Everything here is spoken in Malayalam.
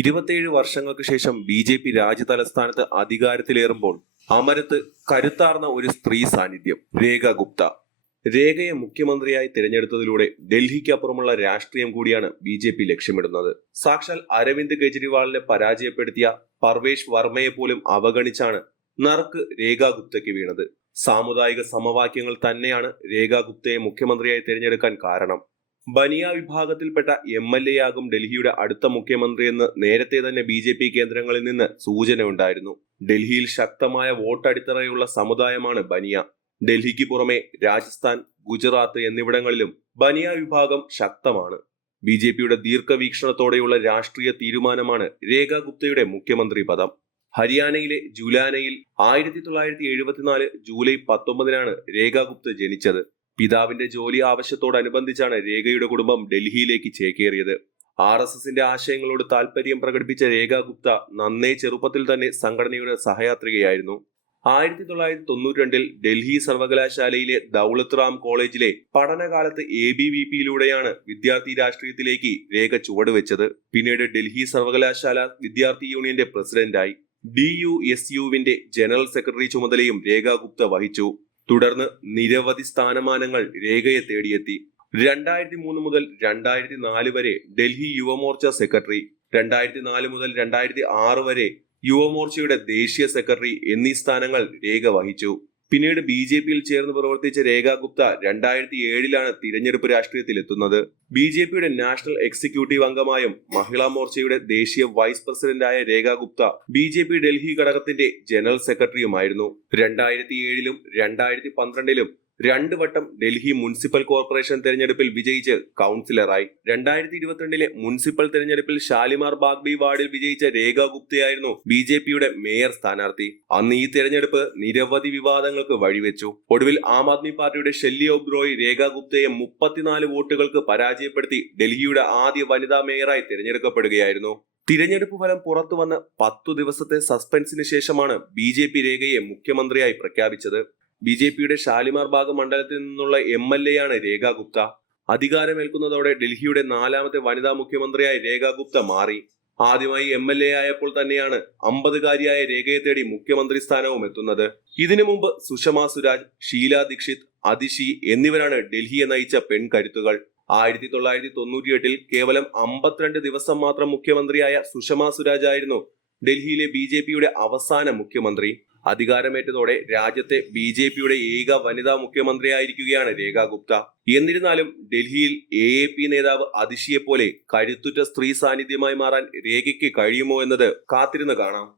27 വർഷങ്ങൾക്ക് ശേഷം ബി.ജെ.പി. രാജ്യതലസ്ഥാനത്ത് അധികാരത്തിലേറുമ്പോൾ അമരത്ത് കരുത്താർന്ന ഒരു സ്ത്രീ സാന്നിധ്യം. രേഖ ഗുപ്ത. രേഖയെ മുഖ്യമന്ത്രിയായി തിരഞ്ഞെടുത്തതിലൂടെ ഡൽഹിക്കപ്പുറമുള്ള രാഷ്ട്രീയം കൂടിയാണ് ബി.ജെ.പി. ലക്ഷ്യമിടുന്നത്. സാക്ഷാൽ അരവിന്ദ് കെജ്രിവാളിനെ പരാജയപ്പെടുത്തിയ പർവേഷ് വർമ്മയെ പോലും അവഗണിച്ചാണ് നറുക്ക് രേഖ ഗുപ്തയ്ക്ക് വീണത്. സാമുദായിക സമവാക്യങ്ങൾ തന്നെയാണ് രേഖ ഗുപ്തയെ മുഖ്യമന്ത്രിയായി തിരഞ്ഞെടുക്കാൻ കാരണം. ബനിയ വിഭാഗത്തിൽപ്പെട്ട എം.എൽ.എ ആകും ഡൽഹിയുടെ അടുത്ത മുഖ്യമന്ത്രിയെന്ന് നേരത്തെ തന്നെ ബി.ജെ.പി. കേന്ദ്രങ്ങളിൽ നിന്ന് സൂചന ഉണ്ടായിരുന്നു. ഡൽഹിയിൽ ശക്തമായ വോട്ടടിത്തറയുള്ള സമുദായമാണ് ബനിയ. ഡൽഹിക്ക് പുറമെ രാജസ്ഥാൻ, ഗുജറാത്ത് എന്നിവിടങ്ങളിലും ബനിയ വിഭാഗം ശക്തമാണ്. ബി.ജെ.പിയുടെ ദീർഘവീക്ഷണത്തോടെയുള്ള രാഷ്ട്രീയ തീരുമാനമാണ് രേഖ ഗുപ്തയുടെ മുഖ്യമന്ത്രി പദം. ഹരിയാനയിലെ ജുലാനയിൽ 1974 ജൂലൈ 19 രേഖ ഗുപ്ത ജനിച്ചത്. പിതാവിന്റെ ജോലി ആവശ്യത്തോടനുബന്ധിച്ചാണ് രേഖയുടെ കുടുംബം ഡൽഹിയിലേക്ക് ചേക്കേറിയത്. RSSന്റെ ആശയങ്ങളോട് താല്പര്യം പ്രകടിപ്പിച്ച രേഖ ഗുപ്ത നന്നേ ചെറുപ്പത്തിൽ തന്നെ സംഘടനയുടെ സഹയാത്രികയായിരുന്നു. 1992 ഡൽഹി സർവകലാശാലയിലെ ദൗലത്ത് റാം കോളേജിലെ പഠനകാലത്ത് ABVP-യിലൂടെയാണ് വിദ്യാർത്ഥി രാഷ്ട്രീയത്തിലേക്ക് രേഖ ചുവടുവെച്ചത്. പിന്നീട് ഡൽഹി സർവകലാശാല വിദ്യാർത്ഥി യൂണിയന്റെ പ്രസിഡന്റായി. DUSUവിന്റെ ജനറൽ സെക്രട്ടറി ചുമതലയും രേഖ ഗുപ്ത വഹിച്ചു. തുടർന്ന് നിരവധി സ്ഥാനമാനങ്ങൾ രേഖയെ തേടിയെത്തി. 2003 മുതൽ 2004 വരെ ഡൽഹി യുവമോർച്ച സെക്രട്ടറി, 2004 മുതൽ 2006 വരെ യുവമോർച്ചയുടെ ദേശീയ സെക്രട്ടറി എന്നീ സ്ഥാനങ്ങൾ രേഖ വഹിച്ചു. പിന്നീട് ബി.ജെ.പിയിൽ ചേർന്ന് പ്രവർത്തിച്ച രേഖ ഗുപ്ത 2007 തിരഞ്ഞെടുപ്പ് രാഷ്ട്രീയത്തിലെത്തുന്നത്. ബി.ജെ.പിയുടെ നാഷണൽ എക്സിക്യൂട്ടീവ് അംഗമായും മഹിളാ മോർച്ചയുടെ ദേശീയ വൈസ് പ്രസിഡന്റായ രേഖ ഗുപ്ത ബി.ജെ.പി. ഡൽഹി ഘടകത്തിന്റെ ജനറൽ സെക്രട്ടറിയുമായിരുന്നു. 2007 2012 2 വട്ടം ഡൽഹി മുനിസിപ്പൽ കോർപ്പറേഷൻ തെരഞ്ഞെടുപ്പിൽ വിജയിച്ച് കൗൺസിലറായി. 2022 മുനിസിപ്പൽ തെരഞ്ഞെടുപ്പിൽ ഷാലിമാർ ബാഗ്ബി വാർഡിൽ വിജയിച്ച രേഖ ഗുപ്തയായിരുന്നു ബി.ജെ.പിയുടെ മേയർ സ്ഥാനാർത്ഥി. അന്ന് ഈ തെരഞ്ഞെടുപ്പ് നിരവധി വിവാദങ്ങൾക്ക് വഴിവെച്ചു. ഒടുവിൽ ആം ആദ്മി പാർട്ടിയുടെ ഷെല്ലി ഒബ്രോയ് രേഖ ഗുപ്തയെ 34 വോട്ടുകൾക്ക് പരാജയപ്പെടുത്തി ഡൽഹിയുടെ ആദ്യ വനിതാ മേയറായി തിരഞ്ഞെടുക്കപ്പെടുകയായിരുന്നു. തിരഞ്ഞെടുപ്പ് ഫലം പുറത്തു വന്ന് 10 ദിവസത്തെ സസ്പെൻസിന് ശേഷമാണ് ബി.ജെ.പി. രേഖയെ മുഖ്യമന്ത്രിയായി പ്രഖ്യാപിച്ചത്. ബി.ജെ.പിയുടെ ഷാലിമാർ ബാഗ് മണ്ഡലത്തിൽ നിന്നുള്ള എം.എൽ.എ ആണ് രേഖ ഗുപ്ത. അധികാരമേൽക്കുന്നതോടെ ഡൽഹിയുടെ 4ാമത്തെ വനിതാ മുഖ്യമന്ത്രിയായി രേഖ ഗുപ്ത മാറി. ആദ്യമായി എം.എൽ.എ ആയപ്പോൾ തന്നെയാണ് 50-കാരിയായ രേഖയെ തേടി മുഖ്യമന്ത്രി സ്ഥാനവും എത്തുന്നത്. ഇതിനു മുമ്പ് സുഷമ സ്വരാജ്, ഷീല ദീക്ഷിത്, അതിഷി എന്നിവരാണ് ഡൽഹിയെ നയിച്ച പെൺകരുത്തുകൾ. 1998 കേവലം 52 ദിവസം മാത്രം മുഖ്യമന്ത്രിയായ സുഷമ സ്വരാജ് ആയിരുന്നു ഡൽഹിയിലെ ബി.ജെ.പിയുടെ അവസാന മുഖ്യമന്ത്രി. അധികാരമേറ്റതോടെ രാജ്യത്തെ ബി.ജെ.പിയുടെ ഏക വനിതാ മുഖ്യമന്ത്രിയായിരിക്കുകയാണ് രേഖ ഗുപ്ത. എന്നിരുന്നാലും ഡൽഹിയിൽ AAP നേതാവ് അതിഷിയെ പോലെ കരുത്തുറ്റ സ്ത്രീ സാന്നിധ്യമായി മാറാൻ രേഖയ്ക്ക് കഴിയുമോ എന്നത് കാത്തിരുന്ന് കാണാം.